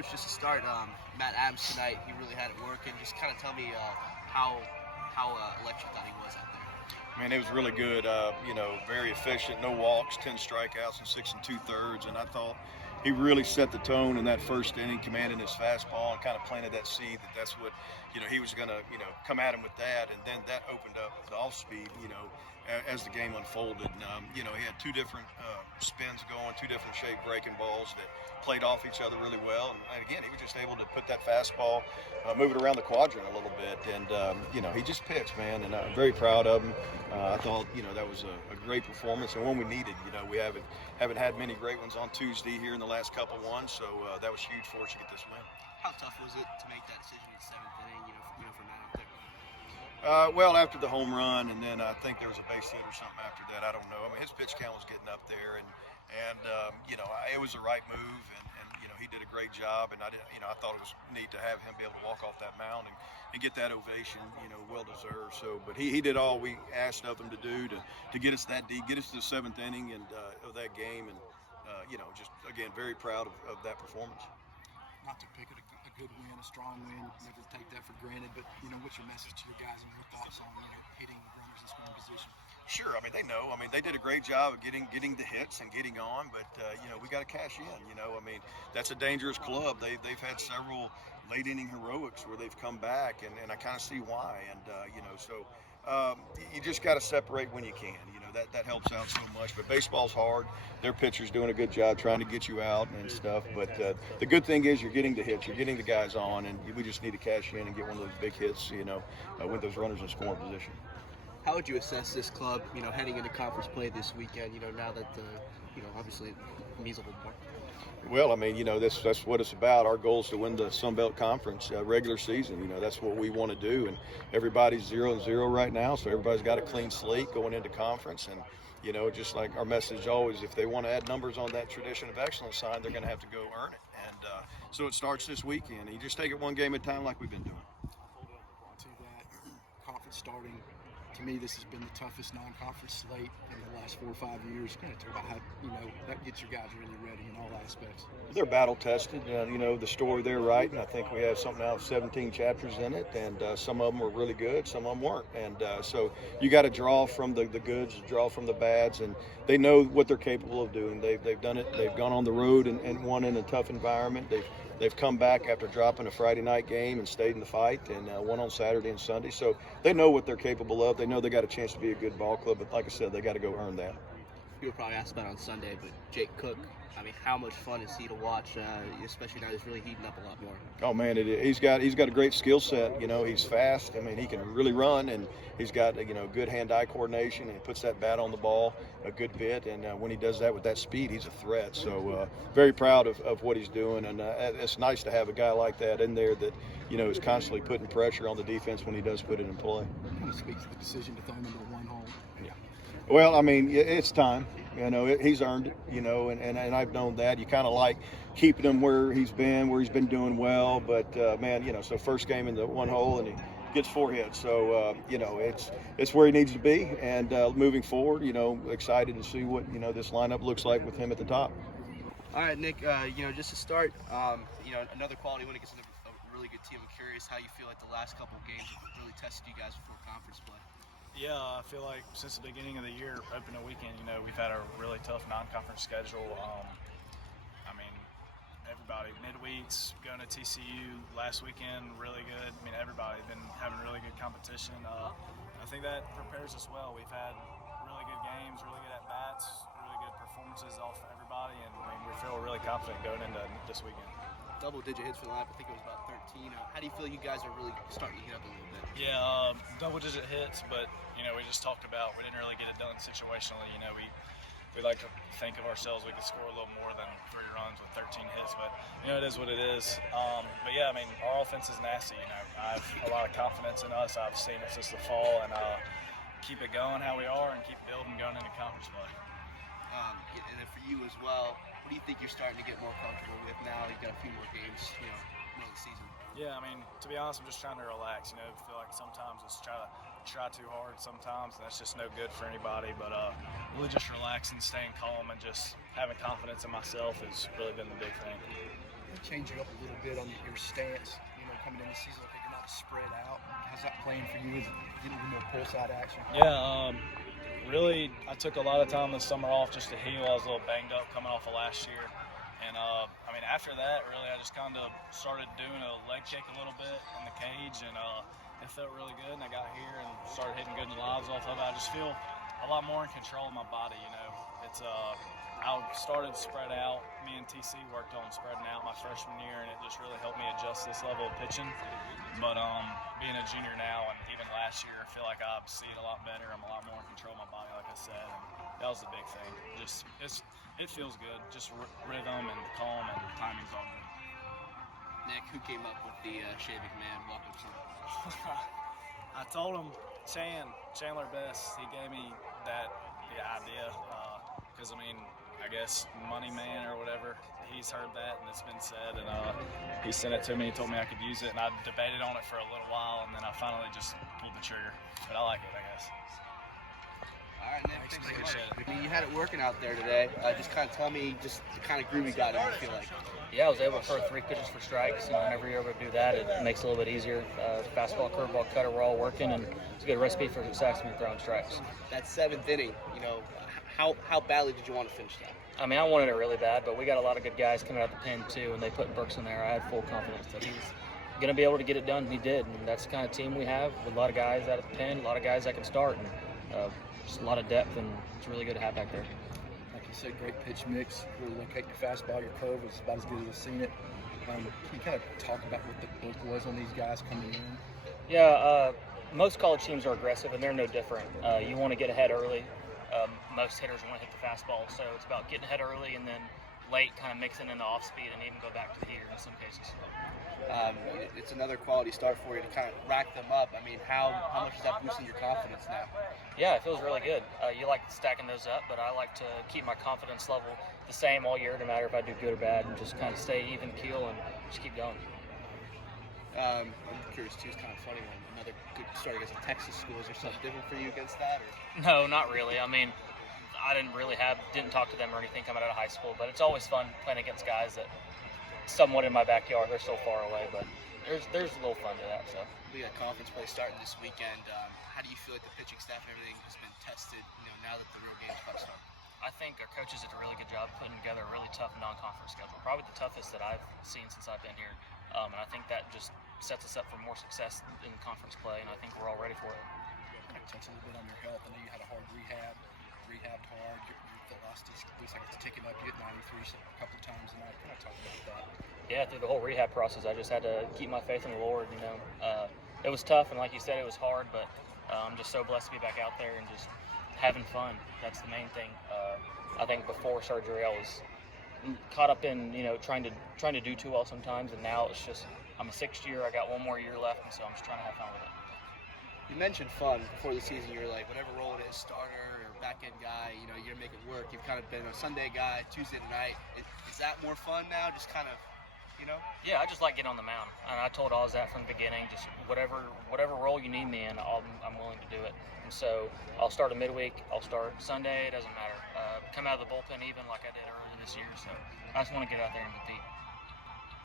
Coach, just to start, Matt Adams tonight, he really had it working. Just kind of tell me how electric thought he was out there. Man, it was really good. Very efficient, no walks, 10 strikeouts, and 6 2/3. And I thought he really set the tone in that first inning, commanding his fastball and kind of planted that seed that's what, he was going to, come at him with that. And then that opened up the off speed, as the game unfolded. And, he had two different spins going, two different shaped breaking balls that played off each other really well. And again, he was just able to put that fastball, move it around the quadrant a little bit. And, he just pitched, man. And I'm very proud of him. I thought, that was a great performance and one we needed. We haven't had many great ones on Tuesday here in the last couple ones, so that was huge for us to get this win. How tough was it to make that decision in the seventh inning, for Matt out there? Well, after the home run, and then I think there was a base hit or something after that. I don't know. I mean, his pitch count was getting up there, and it was the right move, and he did a great job, and I thought it was neat to have him be able to walk off that mound and get that ovation, well deserved. So, but he did all we asked of him to do to get us that deep, get us to the seventh inning and of that game, and just again very proud of that performance. Not to pick it a good win, a strong win, never take that for granted, but what's your message to your guys and your thoughts on hitting runners in scoring position? Sure, I mean they know. I mean they did a great job of getting the hits and getting on, but we got to cash in. I mean that's a dangerous club. They've had several late inning heroics where they've come back, and I kind of see why. And you just got to separate when you can. That helps out so much. But baseball's hard. Their pitcher's doing a good job trying to get you out and stuff. But the good thing is you're getting the hits, you're getting the guys on, and we just need to cash in and get one of those big hits. With those runners in scoring position. How would you assess this club, heading into conference play this weekend, now that, obviously it means a little more? Well, I mean, that's what it's about. Our goal is to win the Sun Belt Conference regular season. That's what we want to do. And everybody's 0-0 right now, so everybody's got a clean slate going into conference. And, just like our message always, if they want to add numbers on that tradition of excellence sign, they're going to have to go earn it. And so it starts this weekend. You just take it one game at a time like we've been doing. To that conference starting, to me, this has been the toughest non-conference slate in the last 4 or 5 years. Kind of talk about how, that gets your guys really ready in all aspects. They're battle tested. The story they're writing, I think we have something now 17 chapters in it, and some of them were really good, some of them weren't. And so you got to draw from the goods, draw from the bads, and they know what they're capable of doing. They've done it. They've gone on the road and won in a tough environment. They've come back after dropping a Friday night game and stayed in the fight and won on Saturday and Sunday. So they know what they're capable of. They know they got a chance to be a good ball club. But like I said, they got to go earn that. You'll probably ask about on Sunday, but Jake Cook, I mean, how much fun is he to watch, especially now he's really heating up a lot more? Oh, man, he's got a great skill set. He's fast. I mean, he can really run, and he's got, good hand-eye coordination, and he puts that bat on the ball a good bit. And when he does that with that speed, he's a threat. So very proud of what he's doing. And it's nice to have a guy like that in there that, is constantly putting pressure on the defense when he does put it in play. Kind of speaks to the decision to throw him into the one hole. Yeah. Well, I mean, it's time. He's earned it, and I've known that. You kind of like keeping him where he's been doing well. But, man, so first game in the one hole, and he gets 4 hits. So, it's where he needs to be. And moving forward, excited to see what, this lineup looks like with him at the top. All right, Nick, just to start, another quality win against a really good team. I'm curious how you feel like the last couple of games have really tested you guys before conference play. Yeah, I feel like since the beginning of the year, opening weekend, we've had a really tough non-conference schedule. I mean, everybody, midweeks, going to TCU last weekend, really good. I mean, everybody's been having really good competition. I think that prepares us well. We've had really good games, really good at-bats, really good performances off everybody, and I mean, we feel really confident going into this weekend. Double-digit hits for the lineup. I think it was about 13. How do you feel you guys are really starting to hit up a little bit? Yeah, double-digit hits, but we just talked about we didn't really get it done situationally. We like to think of ourselves we could score a little more than 3 runs with 13 hits, but it is what it is. But yeah, I mean our offense is nasty. I have a lot of confidence in us. I've seen it since the fall, and keep it going how we are and keep building going into conference play. And then for you as well, what do you think you're starting to get more comfortable with now? You've got a few more games, middle of the season. Yeah, I mean, to be honest, I'm just trying to relax. I feel like sometimes it's try too hard sometimes, and that's just no good for anybody. But really just relaxing, staying calm, and just having confidence in myself has really been the big thing. change it up a little bit on your stance, coming in the season, like you're not spread out. How's that playing for you? Is it getting a little more pull side action? Yeah, really, I took a lot of time this summer off just to heal. I was a little banged up coming off of last year. And, after that, really, I just kind of started doing a leg kick a little bit in the cage, and it felt really good. And I got here and started hitting good lives off of it. I just feel a lot more in control of my body, It's I started spread out. Me and TC worked on spreading out my freshman year, and it just really helped me adjust this level of pitching. But being a junior now, and even last year, I feel like I see it a lot better. I'm a lot more in control of my body, like I said, and that was the big thing. It feels good, just rhythm and calm and timing's all good. Nick, who came up with the Shea McMahon walk-up song? I told him Chandler Best. He gave me the idea because I guess Money Man or whatever. He's heard that and it's been said, and he sent it to me. He told me I could use it, and I debated on it for a little while, and then I finally just pulled the trigger. But I like it, I guess. All right, Nick, thanks so much. Appreciate it. You had it working out there today. Just kind of tell me just the kind of groove you got in, I feel like. Yeah, I was able to throw 3 pitches for strikes. Whenever you're able to do that, it makes it a little bit easier. Fastball, curveball, cutter, we're all working, and it's a good recipe for success when you're throwing strikes. That 7th inning, how badly did you want to finish that? I wanted it really bad, but we got a lot of good guys coming out the pen too, and they put Brooks in there. I had full confidence that he's going to be able to get it done. He did, and that's the kind of team we have with a lot of guys out of the pen, a lot of guys that can start, and just a lot of depth, and it's really good to have back there. Like you said, great pitch mix. Really locating your fastball, your curve was about as good as I've seen it. Can you kind of talk about what the book was on these guys coming in? Yeah, most college teams are aggressive, and they're no different. You want to get ahead early. Most hitters want to hit the fastball, so it's about getting ahead early and then late kind of mixing in the off speed and even go back to the heater in some cases. It's another quality start for you to kind of rack them up. How much is that boosting your confidence now? Yeah, it feels really good. You like stacking those up, but I like to keep my confidence level the same all year, no matter if I do good or bad, and just kind of stay even keel and just keep going. I'm curious too. It's kind of funny when another good start against a Texas school. Is there something different for you against that? Or? No, not really. I didn't talk to them or anything coming out of high school, but it's always fun playing against guys that somewhat in my backyard. They're so far away, but there's a little fun to that. So we got conference play starting this weekend. How do you feel like the pitching staff and everything has been tested? Now that the real game's about to start. I think our coaches did a really good job putting together a really tough non-conference schedule, probably the toughest that I've seen since I've been here. And I think that just sets us up for more success in conference play, and I think we're all ready for it. Touch a little bit on your health. I know you had a hard rehabbed hard. Your velocity looks like it's ticking up. You hit 93 a couple of times tonight. Can I talk about that? Yeah, through the whole rehab process, I just had to keep my faith in the Lord. It was tough, and like you said, it was hard, but I'm just so blessed to be back out there and just having fun. That's the main thing. I think before surgery, I was caught up in trying to do too well sometimes, and now it's just I'm a 6th year. I got 1 more year left, and so I'm just trying to have fun with it. You mentioned fun before the season. You're like, whatever role it is, starter or back-end guy, you're going to make it work. You've kind of been a Sunday guy, Tuesday night. Is that more fun now? Just kind of, Yeah, I just like getting on the mound. And I told Oz that from the beginning. Just whatever role you need me in, I'm willing to do it. And so I'll start a midweek. I'll start Sunday. It doesn't matter. Come out of the bullpen even like I did earlier this year. So I just want to get out there and compete.